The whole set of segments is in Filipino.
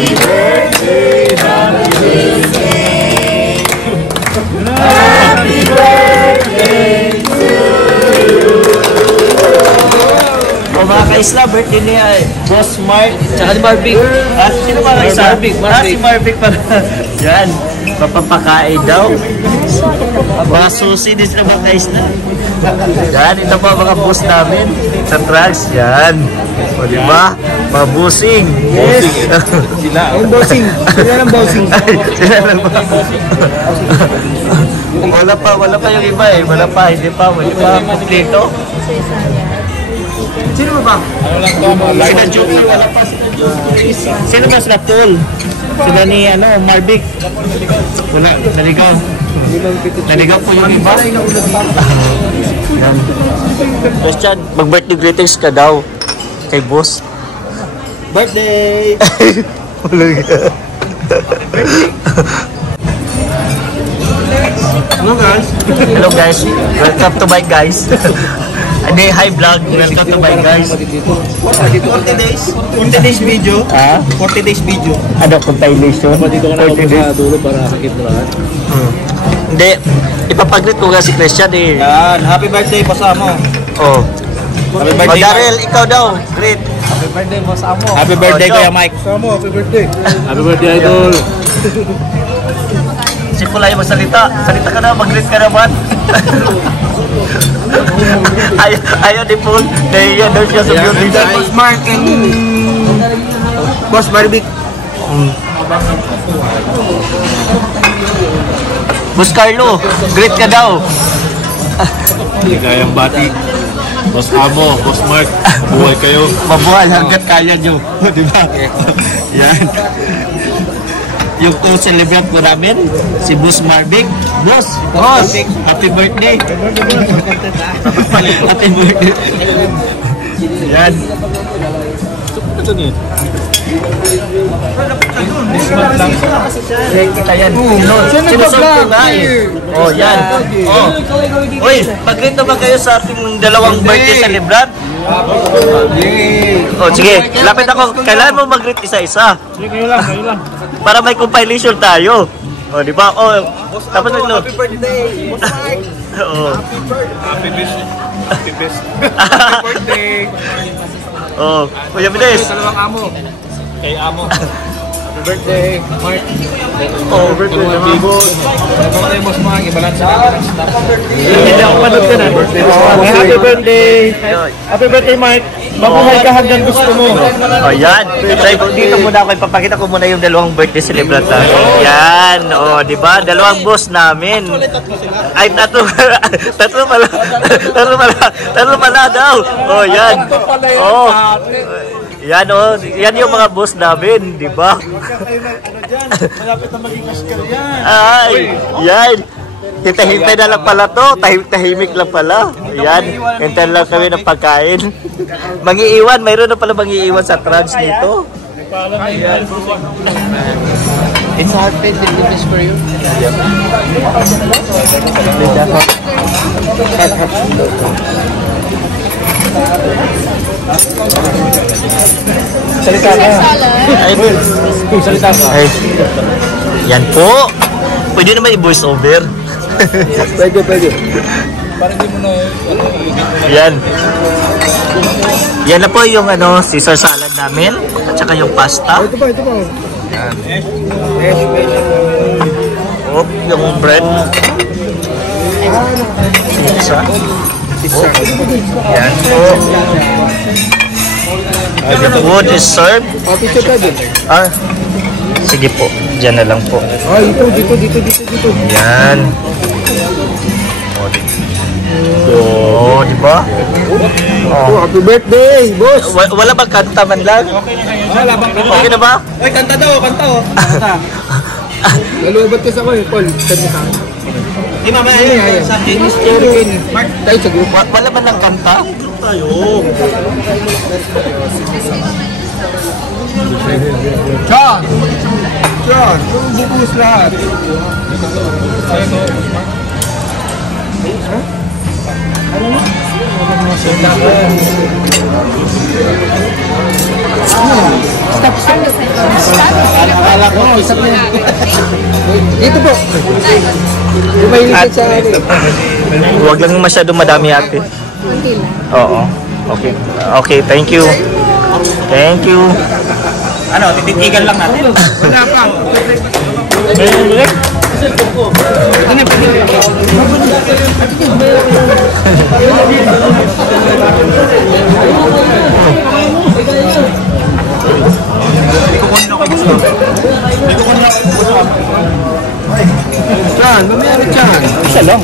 Mga ka-isla, birthday niya Boss Mark, tsaka ni Marvic. Sino ba ka-isa? Si Marvic para. Yan, papapakain daw. Mga susi din sila mga ka-isla. Yan, ito pa mga boss namin sa trucks. Yan. O diba? Mga bossing. Yes. Sila. Yung bossing. Sila lang bossing. Sila lang bossing. Wala pa yung iba eh. Wala pa, hindi pa kompleto. Sino ba? Sila Joey, wala pa sila Joey. Sino ba sila Paul? Sila ni Marvic. Wala, naligaw. Naligaw po yung iba. Christian, mag-birthday greetings ka daw kay boss. Birthday! Hello guys. Hello guys. Welcome to my guys. Hindi, hi vlog. Welcome to my guys. 40 days video. 40 days video. Ano, compilation? 40 days. Para sakit na lahat. Hindi, ipapag-greet ko nga si Christian eh. Yan, happy birthday boss Amo. Oh. Happy birthday. Daryl, ikaw daw. Great. Happy birthday boss Amo. Happy birthday Kuya Mike. Amo, happy birthday. Happy birthday idol. Si Kulay mo salita ka na, mag-greet ka naman. Ayaw ni Paul. Nahiya daw siya sa beauty. Boss Mark and Boss Marvic. Boss Carlo, greet ka daw. Ligayang bati. Boss Amo, Boss Mark, buhay kayo. Mabuhay hanggat kaya nyo. Diba? Yan. Yung co-celebrate po namin, si Boss Marvic. Boss, happy birthday. Happy birthday. Yan. Ito niyo. Kita yan. Sinusok ko nga eh. Oh, yan. Oh. Uy, mag-greet na ba kayo sa ating dalawang birthday celebrant? Oh, sige. Lapit ako. Kailangan mo mag-greet isa-isa. Sige, kayo lang. Para may compilation tayo. Oh, di ba? Oh, tapos naglo. Happy birthday, Boss Mike. Oh. Happy birthday. Oh, Kuya Bilis. Dalawang amo. Kay Amo. Happy birthday, Mark. Oh, birthday naman. Happy birthday, Boss Mike. Ibalan sa akin. Hindi ako panood ka na. Happy birthday. Happy birthday, Mike. Mabuhay ka hanggang gusto mo. Oh, yan. Dito muna ako ipapakita ko muna yung dalawang birthday celebrant namin. Yan. Oh, di ba? Dalawang boss namin. Ay, tatlo pala daw. Oh, yan. Oh. Yan, oh. Yan yung mga boss namin, di ba? Malapit na maging kaskal yan. Ay, yan. Hintay na lang pala to. Tahimik lang pala. Yan. Hintay lang kami ng pagkain. Mangiiwan. Mayroon na pala mangiiwan sa trans nito. It's hard paid deliveries for you. Salita ka. Salita ka. Yan po. Pwede naman i-voice over. Pwede. Para di mo na Yan. Yan na po yung Caesar salad namin. At saka yung pasta. Ito ba? Yan. Oh, yung bread. Caesar. Oh. Yan po. The food is served. Picture ka din. Sige po. Diyan na lang po. Dito. Yan. Oh, di ba? Oh, happy birthday, boss. Wala bang kanta man lang? Wala bang kanta? Okay na ba? Ay, kanta daw. Nalubat ka sa ko, Paul. Kanta ka. Di mama, Sa history. Mark, tayo sa group. Wala man lang kanta? Tayo. John, bubus lahat. Stop. Dito po. At, huwag lang masyado madami ate. Oo. Okay. Okay, thank you. Thank you. Ano, tititigan lang natin. Wala pa. Diyan, mamaya dyan. Isa lang.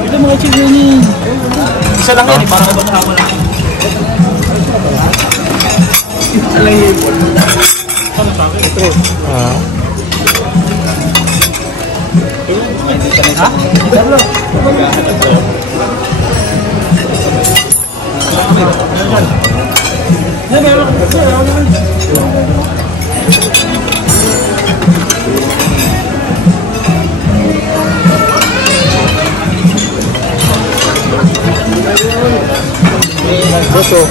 Ito mga children. Isa lang yan, parang ibang hapon lang. Ito. Boso.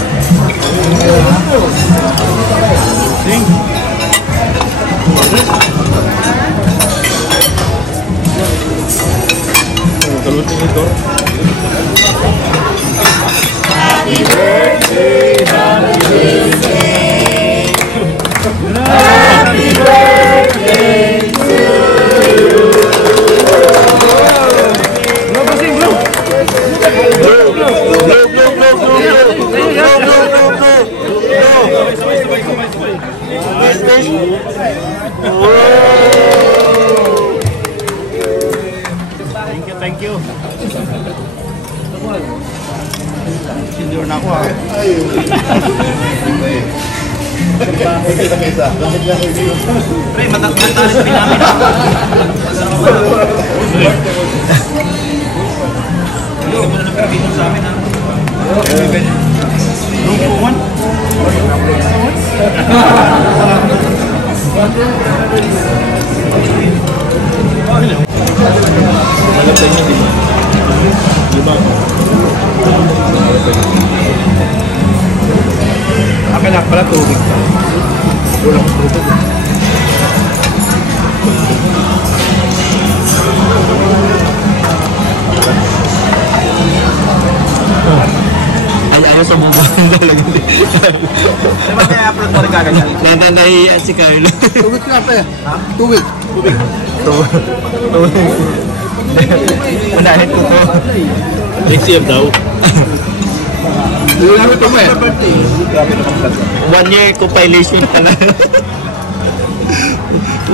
Thank you. Senior na ako ha. Pre, matalas din namin ha. Hindi mo na napipinong sa amin ha. Room 1. Akin na pala tubig. Walang tubig. Ayaw sa bubuhan talaga. Diba kaya upload mo rin kaganyan? Nananahiyan si Carlo. Tubig nga pa eh. Ha? Tubig. Tubig. Unahin ko to. Next year daw. Wala ito mo eh. 1 year compilation pa na.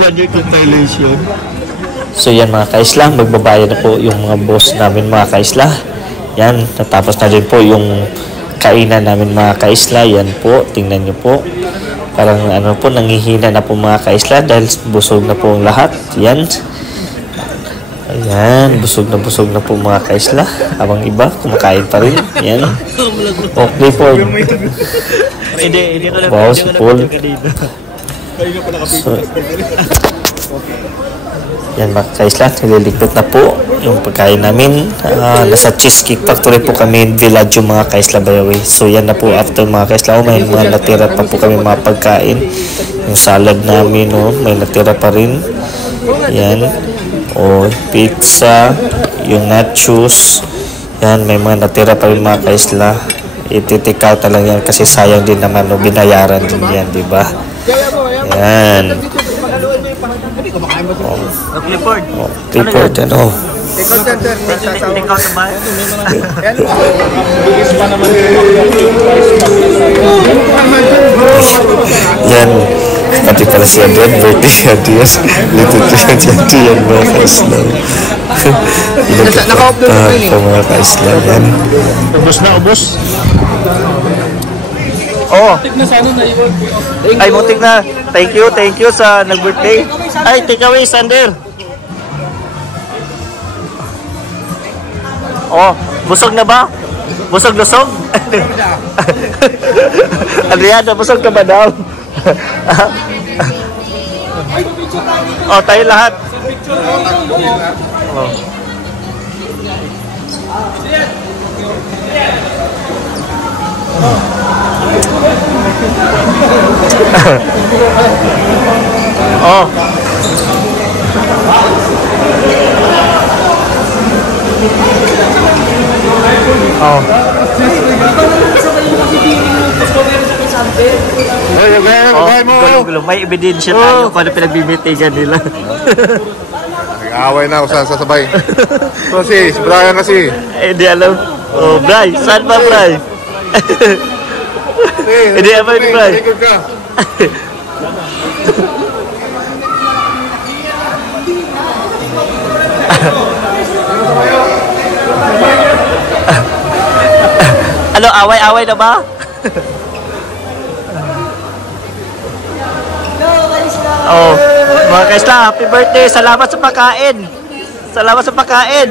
1 year compilation. So yan mga kaisla, magbabayad na po yung mga boss namin mga kaisla. Yan, natapos na din po yung kainan namin mga kaisla. Yan po, tingnan nyo po. Parang ano po, nangihina na po mga kaisla dahil busog na po ang lahat. Yan. Ayan, busog na po mga kaisla. Habang iba, kumakain pa rin. Yan. Okay po. Wow, si Paul. So, yan mga kaisla, nililigpit na po yung pagkain namin. Nasa Cheesecake Factory po kami, Villaggio mga kaisla Bayaway. So yan na po after mga kaisla. May mga natira pa po kami mga pagkain. Yung salad namin, may natira pa rin. Yan. O pizza, yung nachos. Yan, may mga natira pa rin mga kaisla. Ititikaw talaga yan kasi sayang din naman, binayaran din yan, di ba? Yan. Clifford, ano? Yan. Pati pala si Adrian, birthday si Adrian. Lito yan mga kaisla. Naka-upload ko mga kaisla. Yan. Ubus na, ubus. Oh. Ay, muntik na. Thank you sa nag-birthday. Ay, take away, Sander. Oh, busog na ba? Busog-lusog? Adriana, busog ka ba daw? Oh, tayo lahat. Oh. Oh. Oh. Gulo-gulo. May ebidensya tayo kung ano pinagbibitigan nila. Nag-away na ako saan sasabay. So si Brian kasi. Hindi alam. Oh, Bray. Saan ba, Bray? Hindi alam ni Bray. Ikot ka. Ano, away-away na ba? Oh, mga kaisla, happy birthday. Salamat sa pagkain. Salamat sa pagkain.